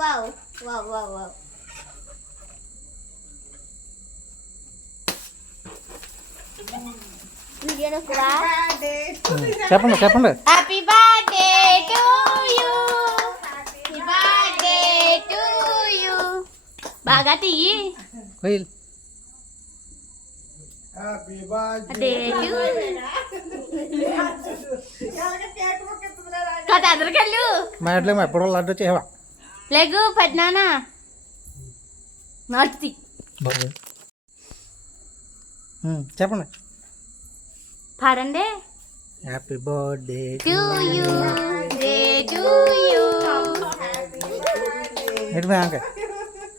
Wow wow wow wow చెప్పండి చెప్పండి. Happy birthday to you, happy birthday to you. బాగా తీయి. కదా ఎదరికెళ్ళు. మా ఇంట్లో ఎప్పుడు లడ్డు చేయవా లేగు పెద్దనానా నాటి చెప్పండి. పాడండి. Happy birthday to you, day to you. ఎటు మీ నాకే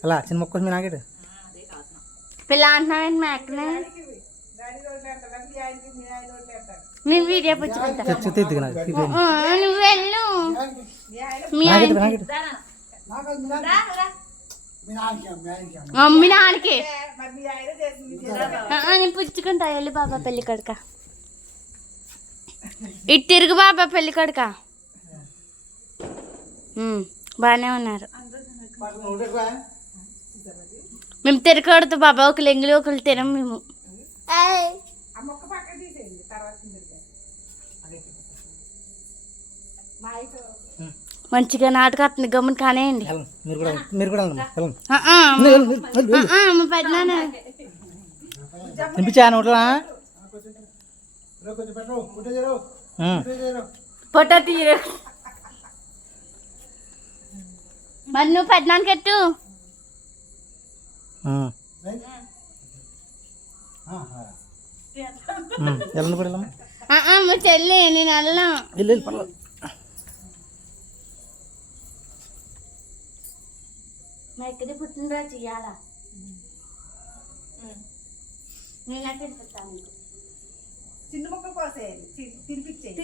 అలా చిన్న మొక్క మీ నాకేడు పిల్ల అంటున్నావేంటి మా అక్కనే. నేను వీడియో పుచ్చుకుంటా. నువ్వు వెళ్ళు. మీ నాన్నకి నేను పుచ్చుకుంటా. వెళ్ళి బాబా పెళ్ళి కడక. ఇటు తిరుగు బాబా పెళ్ళి కడక. బాగానే ఉన్నారు. మేము తిరగకూడదు బాబా. ఒకరు ఎంగిలి ఒకరు తినం మేము. మంచిగా నాటకం వస్తుంది. గమ్మున కానేయండి. పెద్దనాన్న తినిపించా నోట్లా ఫోటో తీయరు. మరి నువ్వు పెద్దనాన్నకి ఎట్టు. మా చెల్లి నేను వెళ్ళను. మా ఎక్కడే పుట్టినరోజు చెయ్యాలా. నేను తినిపిస్తాను. చిన్న మొక్కలు కోసేయాలి, తినిపించేది.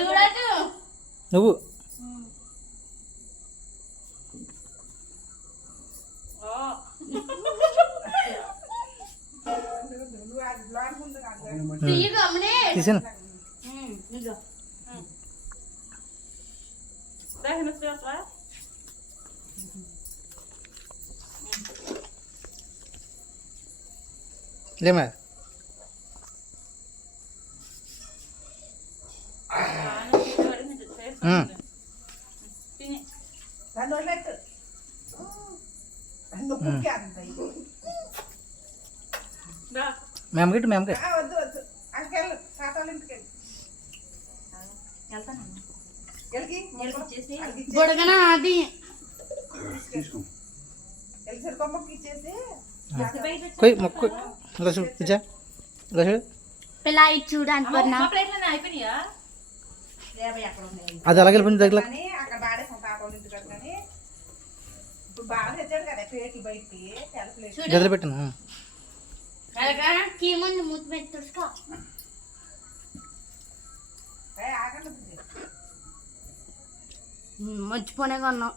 చూడదు నువ్వు తీసాను. లేమా మేమకి మేమకి బుడగనా అది మొక్కు పిచ్చా పిల్ల ఇది చూడండి. అది అలాగే వెళ్ళిపోయింది దగ్గర గదిలో పెట్టాను. కీముంది మూత పెట్టి తుడుచుకో. మర్చిపోనే కొన్నాం.